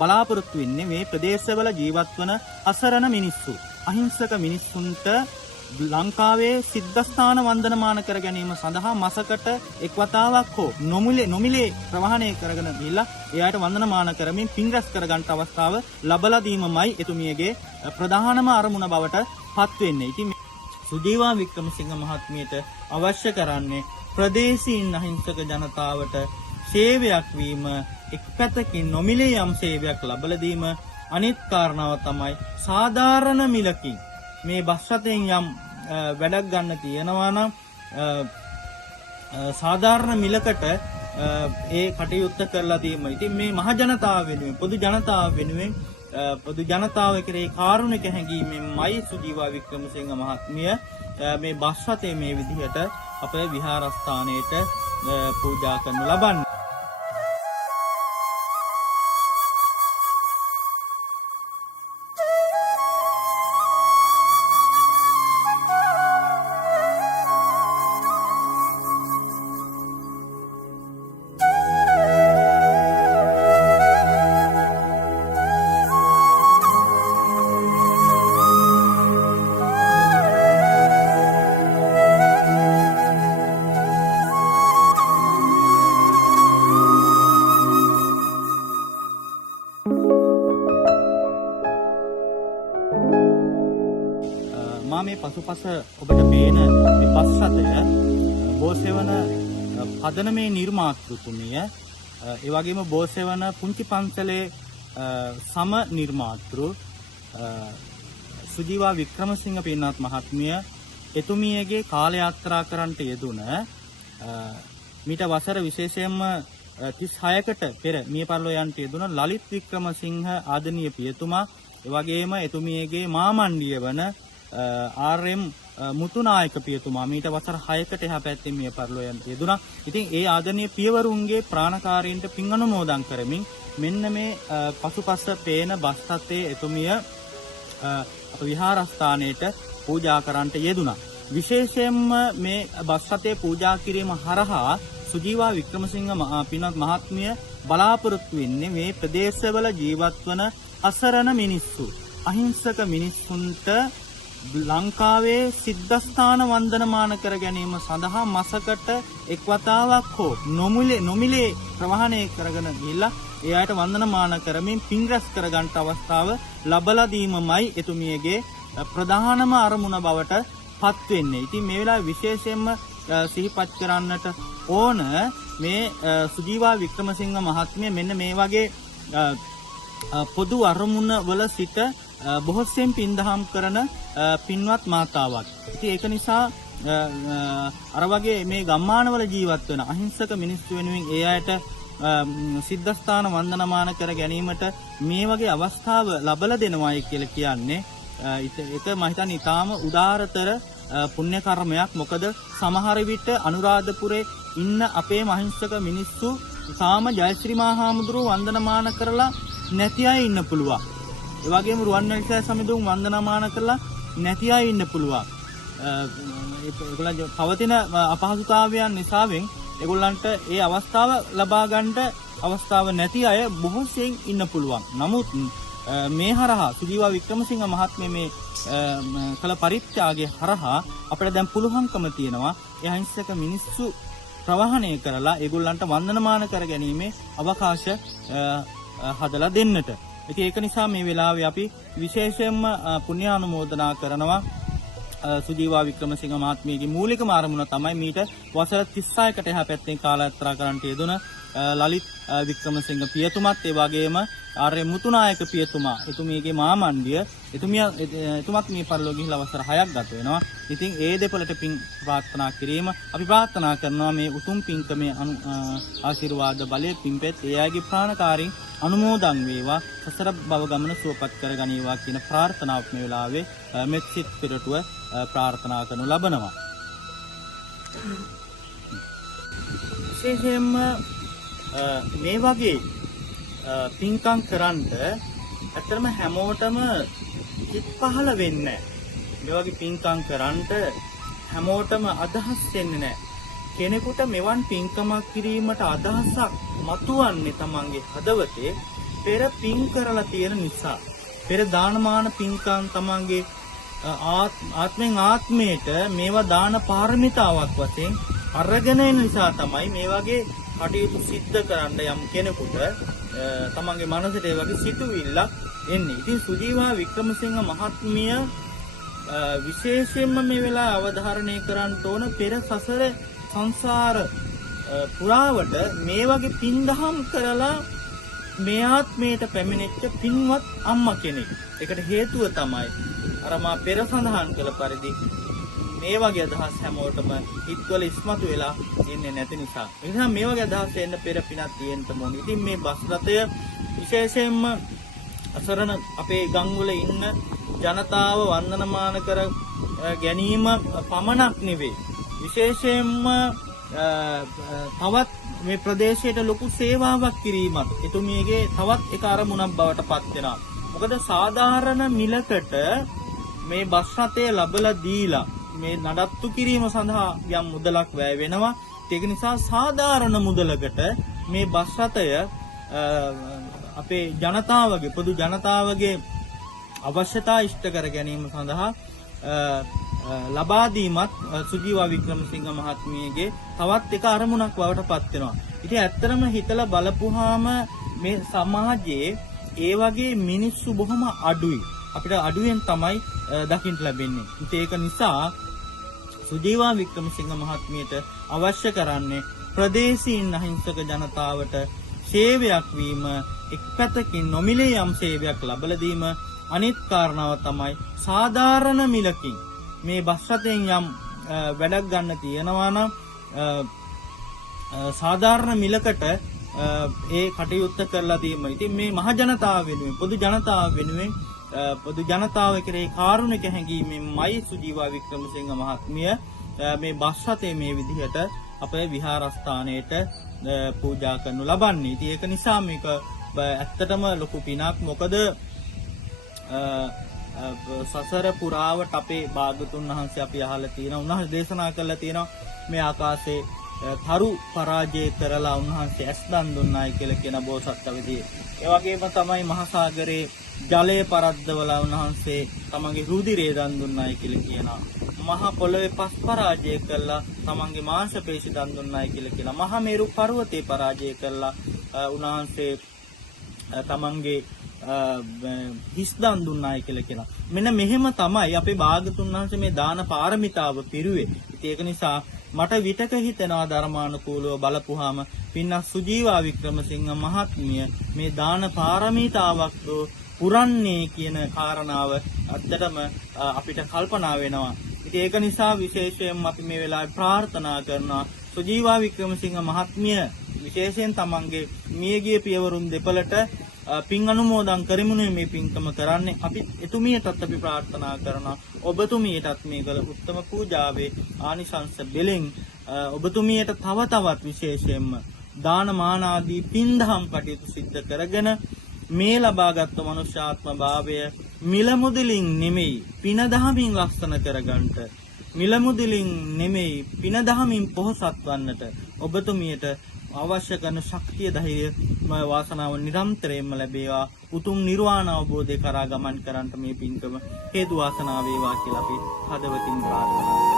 බලාපොරොත්තු වෙන්නේ මේ ප්‍රදේශවල ජීවත් වන අසරණ මිනිස්සු. අහිංසක මිනිස්සුන්ට ලංකාවේ සිද්ධාස්ථාන වන්දනමාන කර ගැනීම සඳහා මාසකට එක් වතාවක් හෝ නොමිලේ ප්‍රවාහනය කරගෙන ගිහිල්ලා එයාට වන්දනමාන කරමින් පින් රැස් කර ගන්නට අවස්ථාව ලබලා දීමමයි එතුමියගේ ප්‍රධානම අරමුණ බවට පත් වෙන්නේ. ඉතින් සුජීවා වික්‍රමසිංහ මහත්මියට අවශ්‍ය කරන්නේ ප්‍රදේශීන් අහිංසක ජනතාවට සේවයක් වීම, එක් පැතකින් නොමිලේ යම් සේවයක් ලබලා දීම. අනිත් කාරණාව තමයි සාධාරණ මිලකින් මේ බස් රථයෙන් යම් වැඩක් ගන්න තියෙනවා නම් සාධාරණ මිලකට ඒ කටයුත්ත කරලා දීම. ඉතින් මේ මහ ජනතාව වෙනුවෙන්, පොදු ජනතාව කෙරෙහි කාරුණික හැඟීමෙන්මයි සුජීවා වික්‍රමසිංහ මහත්මිය මේ බස් රථයේ මේ විදිහට අපේ විහාරස්ථානයේට පූජා කරනු ලබන්නේ. මේ පසුපස ඔබට පේන මේ බස් රථය බෝසෙවන පදනමේ නිර්මාතෘතුමිය, ඒ වගේම බෝසෙවන පුංචි පන්සලේ සම නිර්මාතෘ සුජීවා වික්‍රමසිංහ පින්වත් මහත්මිය එතුමියගේ කාල යාත්‍රා කරන්නට යෙදුන මීට වසර විශේෂයෙන්ම 36කට පෙර මිය පරලෝ යන්නට යෙදුන ලලිත් වික්‍රමසිංහ ආදනීය පියතුමා, ඒ වගේම එතුමියගේ මාමණ්ඩිය වන ආර්.එම්. මුතුනායක පියතුමා මීට වසර 6කට එහා පැත්තේ මිය පරලෝ යන්නට යෙදුණා. ඉතින් ඒ ආදරණීය පියවරුන්ගේ ප්‍රාණකාරීන්ට පින් අනුමෝදන් කරමින් මෙන්න මේ පසුපස පේන බස් රථයේ එතුමිය විහාරස්ථානයේට පූජා කරන්නට යෙදුණා. විශේෂයෙන්ම මේ බස් රථයේ පූජා කිරීම හරහා සුජීවා වික්‍රමසිංහ පින්වත් මහත්මිය බලාපොරොත්තු වෙන්නේ මේ ප්‍රදේශවල ජීවත් වන අසරණ මිනිස්සු, අහිංසක මිනිස්සුන්ට ලංකාවේ සිද්ධාස්ථාන වන්දනමාන කර ගැනීම සඳහා මාසකට එක් වතාවක් හෝ නොමිලේ ප්‍රවාහනය කරගෙන ගිහිල්ලා එයාට වන්දනමාන කරමින් පින් රැස් කර ගන්නට අවස්ථාව ලබලා දීමමයි එතුමියගේ ප්‍රධානම අරමුණ බවට පත් වෙන්නේ. ඉතින් මේ වෙලාවේ විශේෂයෙන්ම සිහිපත් කරන්නට ඕන මේ සුජීවා වික්‍රමසිංහ මහත්මිය මෙන්න මේ වගේ පොදු අරමුණ වල සිට බොහෝසෙන් පින්දහම් කරන පින්වත් මාතාවක්. ඉතින් ඒක නිසා අර වගේ මේ ගම්මානවල ජීවත් වෙන අහිංසක මිනිස්සු වෙනුවෙන් ඒ අයට සිද්ධාස්ථාන වන්දනමාන කර ගැනීමට මේ වගේ අවස්ථාව ලබලා දෙනවායි කියලා කියන්නේ ඒක මම හිතන්නේ ඊටාම උදාරතර පුණ්‍ය කර්මයක්. මොකද සමහර විට අනුරාධපුරේ ඉන්න අපේ අහිංසක මිනිස්සු තාම ජයශ්‍රී මහා හාමුදුරුවෝ වන්දනමාන කරලා නැති අය ඉන්න පුළුවන්. ඒ වගේම රුවන්වැලිසෑය සමිඳුන් වන්දනමාන කරලා නැති අය ඉන්න පුළුවන්. ඒගොල්ලන්ගේ පවතින අපහසුතාවයන් නිසාවෙන් ඒගොල්ලන්ට ඒ අවස්ථාව ලබා ගන්නට අවස්ථාව නැති අය බොහෝසෙන් ඉන්න පුළුවන්. නමුත් මේ හරහා සුජීවා වික්‍රමසිංහ මහත්මිය මේ කළ පරිත්‍යාගයේ හරහා අපිට දැන් පුළුවන්කම තියෙනවා ඒ අහිංසක මිනිස්සු ප්‍රවාහනය කරලා ඒගොල්ලන්ට වන්දනමාන කර ගැනීමේ අවකාශ හදලා දෙන්නට. ඉතින් ඒක නිසා මේ වෙලාවේ අපි විශේෂයෙන්ම පුණ්‍යානුමෝදනා කරනවා සුජීවා වික්‍රමසිංහ මහත්මියගේ මූලිකම අරමුණ තමයි මීට වසර 36කට එහා පැත්තෙන් කාලයාත්‍රා කරන්නට යෙදුන ලලිත් වික්‍රමසිංහ පියතුමත්, ඒ වගේම ආර්.එම්. මුතුනායක පියතුමා, එතුමියගේ මාමණ්ඩිය, එතුමත් මේ පරලෝ ගිහිලා වසර 6ක් ගත වෙනවා. ඉතින් ඒ දෙපළට පින් ප්‍රාර්ථනා කිරීම අපි ප්‍රාර්ථනා කරනවා මේ උතුම් පින්කමේ ආශිර්වාද බලය පින්පෙත් ඒ අයගේ ප්‍රාණකාරීන් අනුමෝදන් වේවා, සසර භව ගමන සුවපත් කර ගනීවා කියන ප්‍රාර්ථනාවක් මේ වෙලාවේ මෙත් සිත් පෙරටුව ප්‍රාර්ථනා කරනු ලබනවා. විශේෂයෙන්ම මේ වගේ පින්කම් කරන්ට ඇත්තටම හැමෝටම සිත් පහළ වෙන්නේ නැහැ. මේ වගේ පින්කම් කරන්ට හැමෝටම අදහස් දෙන්නේ නැහැ. කෙනෙකුට මෙවන් පින්කමක් කිරීමට අදහසක් මතුවන්නේ තමන්ගේ හදවතේ පෙර පින් කරලා තියෙන නිසා. පෙර දානමාන පින්කම් තමන්ගේ ආත්මෙන් ආත්මයට මේවා දාන පාරමිතාවක් වශයෙන් අරගෙන එන නිසා තමයි මේ වගේ කටයුතු සිද්ධ කරන්න යම් කෙනෙකුට තමන්ගේ මනසට ඒ වගේ සිතුවිල්ලක් එන්නේ. ඉතින් සුජීවා වික්‍රමසිංහ මහත්මිය විශේෂයෙන්ම මේ වෙලාව අවධාරණය කරන්න ඕන පෙර සසර සංසාර පුරාවට මේ වගේ පින්දහම් කරලා මේ ආත්මයට පැමිණෙච්ච පින්වත් අම්මා කෙනෙක්. ඒකට හේතුව තමයි අර මා පෙර සඳහන් කළ පරිදි මේ වගේ අදහස් හැමෝටම හිතවල ඉස්මතු වෙලා ඉන්නේ නැති නිසා. ඒ නිසා මේ වගේ අදහස් එන්න පෙර පිනක් තියෙන්න ඕනේ. ඉතින් මේ බස් රථය විශේෂයෙන්ම අසරණ අපේ ගම්වල ඉන්න ජනතාව වන්දනමාන කර ගැනීම පමණක් නෙවෙයි. විශේෂයෙන්ම තවත් මේ ප්‍රදේශයට ලොකු සේවාවක් කිරීමත් එතුමියගේ තවත් එක අරමුණක් බවට පත් වෙනවා. මොකද සාධාරණ මිලකට මේ බස් රථය ලැබලා දීලා මේ නඩත්තු කිරීම සඳහා යම් මුදලක් වැය වෙනවා. ඒක නිසා සාධාරණ මුදලකට මේ බස් රථය අපේ ජනතාවගේ පොදු ජනතාවගේ අවශ්‍යතා ඉෂ්ට කර ගැනීම සඳහා ලබා දීමත් සුජීවා වික්‍රමසිංහ මහත්මියගේ තවත් එක අරමුණක් බවට පත් වෙනවා. ඉතින් ඇත්තටම හිතලා බලපුවාම මේ සමාජයේ ඒ වගේ මිනිස්සු බොහොම අඩුයි. අපිට අඩුවෙන් තමයි දකින්න ලැබෙන්නේ. ඉතින් ඒක නිසා සුජීවා වික්‍රමසිංහ මහත්මියට අවශ්‍ය කරන්නේ ප්‍රදේශීය අහිංසක ජනතාවට සේවයක් වීම, එක් පැතකින් නොමිලේ යම් සේවයක් ලබා දීම. අනිත් කාරණාව තමයි සාධාරණ මිලකින් මේ බස් රථයෙන් යම් වැඩක් ගන්න තියෙනවා නම් සාධාරණ මිලකට ඒ කටයුත්ත කරලා දීම. ඉතින් මේ මහ ජනතාව වෙනුවෙන් පොදු ජනතාව කෙරෙහි කාරුණික හැඟීමෙන්මයි සුජීවා වික්‍රමසිංහ මහත්මිය මේ බස් රථයේ මේ විදිහට අපේ විහාරස්ථානයේට පූජා කරනු ලබන්නේ. ඉතින් ඒක නිසා මේක ඇත්තටම ලොකු පිනක්. මොකද සසර පුරාවට අපේ භාගතුන් වහන්සේ අපි අහලා තියෙනවා, උන්වහන්සේ දේශනා කළා තියෙනවා මේ ආකාශයේ තරු පරාජය කරලා උන්වහන්සේ ඇස් දන් දුන්නායි කියලා කියන බෝසත් අවදී. ඒ වගේම තමයි මහා සාගරයේ ජලය පරද්දවලා උන්වහන්සේ තමන්ගේ රුධිරය දන් දුන්නායි කියලා කියනවා. මහා පොළොවේ පස් පරාජය කළා තමන්ගේ මාංශ පේශි දන් දුන්නායි කියලා කියනවා. මහා මේරු පර්වතේ පරාජය කළා උන්වහන්සේ තමන්ගේ හිස් දන් දුන්නායි කියලා කියනවා. මෙන්න මෙහෙම තමයි අපේ භාගතුන් වහන්සේ මේ දාන පාරමිතාව පිරුවේ. ඒක නිසා මට විතක හිතෙනවා ධර්මානුකූලව බලපුවාම පින්වත් සුජීවා වික්‍රමසිංහ මහත්මිය මේ දාන පාරමිතාවක් පුරන්නේ කියන කාරණාව ඇත්තටම අපිට කල්පනා වෙනවා. ඉතින් ඒක නිසා විශේෂයෙන්ම අපි මේ වෙලාවේ ප්‍රාර්ථනා කරනවා සුජීවා වික්‍රමසිංහ මහත්මිය විශේෂයෙන් තමන්ගේ මියගිය පියවරුන් දෙපළට පින් අනුමෝදන් කරමුනේ මේ පින්කම කරන්නේ. අපි එතුමියටත් අපි ප්‍රාර්ථනා කරනවා ඔබතුමියටත් මේ කළ උත්තම පූජාවේ ආනිසංස බෙලෙන් ඔබතුමියට තව තවත් විශේෂයෙන්ම දානමාන ආදී පින්දහම් කටයුතු සිද්ධ කරගෙන මේ ලබාගත් මනුෂ්‍යාත්ම භාවය මිල මුදලින් නෙමෙයි පින දහමින් ලස්සන කරගන්නට, මිල මුදලින් නෙමෙයි පින දහමින් පොහොසත් වන්නට ඔබතුමියට අවශ්‍ය කරන ශක්තිය ධෛර්ය වාසනාව නිරන්තරයෙන්ම ලැබේවා. උතුම් නිර්වාණ අවබෝධය කරා ගමන් කරන්නට මේ පින්කම හේතු වාසනාව වේවා කියලා අපි හදවතින් ප්‍රාර්ථනා